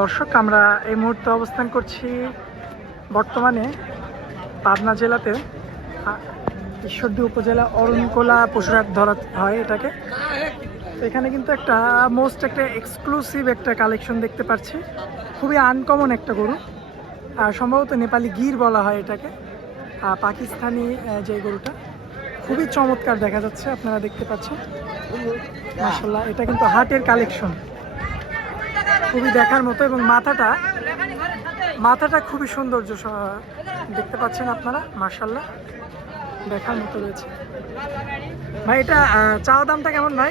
দর্শক, আমরা এই মুহূর্তে অবস্থান করছি বর্তমানে পাবনা জেলাতে ঈশ্বরদী উপজেলা অরণকোলা পশুরহাট ধরা হয় এটাকে। তো এখানে কিন্তু একটা এক্সক্লুসিভ একটা কালেকশন দেখতে পাচ্ছি, খুবই আনকমন একটা গরু। সম্ভবত নেপালি গির বলা হয় এটাকে, পাকিস্তানি যে গরুটা খুবই চমৎকার দেখা যাচ্ছে, আপনারা দেখতে পাচ্ছেন মাশাআল্লাহ। এটা কিন্তু হাটের কালেকশন, খুবই দেখার মতো, এবং মাথাটা খুবই সৌন্দর্য দেখতে পাচ্ছেন আপনারা, মাশাআল্লাহ দেখার মতো রয়েছে। ভাই এটা চাওয়া দামটা কেমন ভাই?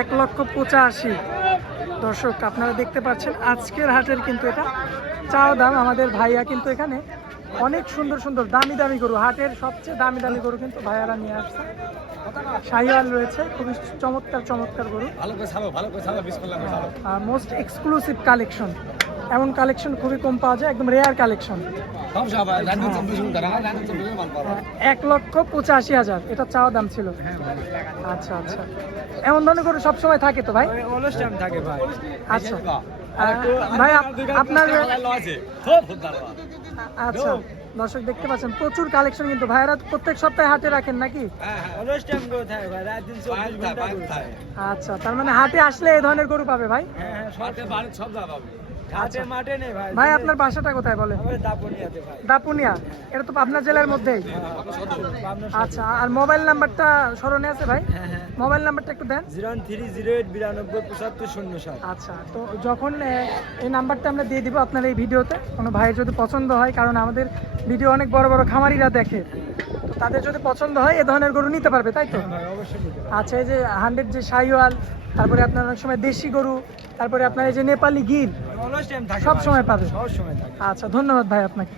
1,85,000। দর্শক আপনারা দেখতে পাচ্ছেন আজকের হাটের কিন্তু এটা চাওয়া দাম। আমাদের ভাইয়া কিন্তু এখানে অনেক সুন্দর সুন্দর দামি দামি গরু, হাটের সবচেয়ে দামি দামি গরু কিন্তু ভাইয়ারা নিয়ে আসছে। শাহিওয়াল রয়েছে, খুবই চমৎকার গরু, মোস্ট এক্সক্লুসিভ কালেকশন। এমন কালেকশন খুবই কম পাওয়া যায়, একদম রেয়ার কালেকশন। 1,85,000 এটা চাওয়া দাম ছিল। আচ্ছা আচ্ছা, এমন ধরনের গরু সবসময় থাকে তো ভাই? থাকে ভাই। আচ্ছা ভাই, আপনার আচ্ছা দর্শক দেখতে পাচ্ছেন প্রচুর কালেকশন কিন্তু ভাইরা প্রত্যেক সপ্তাহে হাটে রাখেন নাকি? আচ্ছা, তার মানে হাটে আসলে এই ধরনের গরু পাবে ভাই? ভাই আপনার বাসাটা কোথায় বলেন? দাপুনিয়া, এটা তো পাবনা জেলার মধ্যেই। আচ্ছা, আর মোবাইল নাম্বারটা স্মরণে আছে ভাই? মোবাইল নাম্বারটা একটু দেন। 03008929707। আচ্ছা, তো যখন এই নাম্বারটা আমরা দিয়ে দিব আপনার এই ভিডিওতে, কোনো ভাইয়ের যদি পছন্দ হয়, কারণ আমাদের ভিডিও অনেক বড় বড় খামারিরা দেখে, তো তাদের যদি পছন্দ হয় এ ধরনের গরু নিতে পারবে, তাই তো? আচ্ছা, এই যে 100 যে শাহিওয়াল, তারপরে আপনার অনেক সময় দেশি গরু, তারপরে আপনার এই যে নেপালি গির সব সময় পাবে। সব সময় থাকে। আচ্ছা, ধন্যবাদ ভাই আপনাকে।